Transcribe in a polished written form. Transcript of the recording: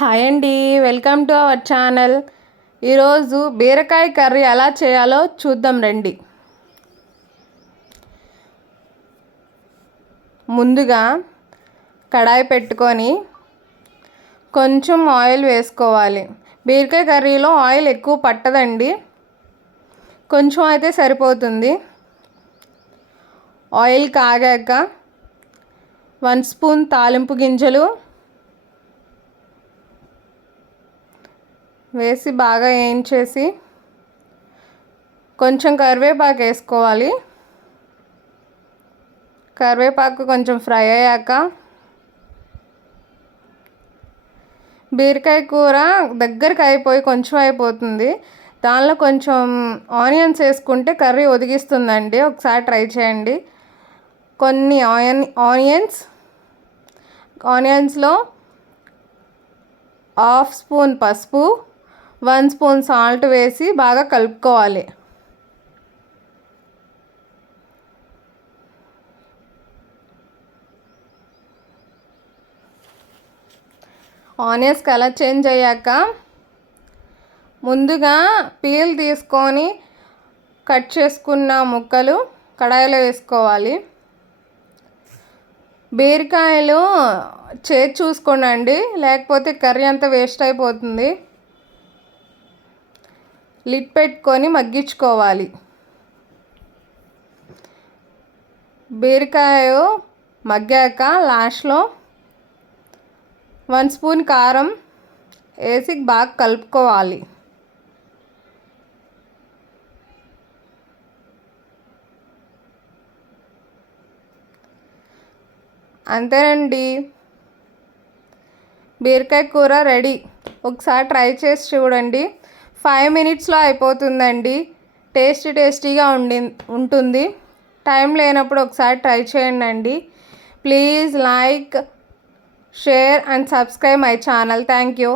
Hi అండి, welcome to our channel. ఈరోజు బీరకాయ కర్రీ ఎలా చేయాలో చూద్దాం రండి. ముందుగా కడాయి పెట్టుకొని కొంచెం ఆయిల్ వేసుకోవాలి. బీరకాయ కర్రీలో ఆయిల్ ఎక్కువ పట్టదండి, కొంచెం అయితే సరిపోతుంది. ఆయిల్ కాగాక 1 స్పూన్ తాలింపు గింజలు వేసి బాగా వేయించేసి కొంచెం కరివేపాకు వేసుకోవాలి. కరివేపాకు కొంచెం ఫ్రై అయ్యాక బీరకాయ కూర దగ్గరికి అయిపోయి కొంచెం అయిపోతుంది, దానిలో కొంచెం ఆనియన్స్ వేసుకుంటే కర్రీ ఒదిగిస్తుందండి. ఒకసారి ట్రై చేయండి. కొన్ని ఆనియన్స్లో 1/2 స్పూన్ పసుపు, 1 స్పూన్ సాల్ట్ వేసి బాగా కలుపుకోవాలి. ఆనియన్స్ కలర్ చేంజ్ అయ్యాక ముందుగా పీల్ తీసుకొని కట్ చేసుకున్న ముక్కలు కడాయిలో వేసుకోవాలి. బీరకాయలు చేసి చూసుకోండి, లేకపోతే కర్రీ అంతా వేస్ట్ అయిపోతుంది. లిడ్ పెట్టుకొని మగ్గించుకోవాలి. బీరకాయ మగ్గాక లాస్ట్లో 1 స్పూన్ కారం వేసి బాగా కలుపుకోవాలి. అంతేనండి, బీరకాయ కూర రెడీ. ఒకసారి ట్రై చేసి చూడండి. 5 మినిట్స్లో అయిపోతుందండి. టేస్టీగా ఉంటుంది. టైం లేనప్పుడు ఒకసారి ట్రై చేయండి. Please like, share and subscribe my channel. Thank you.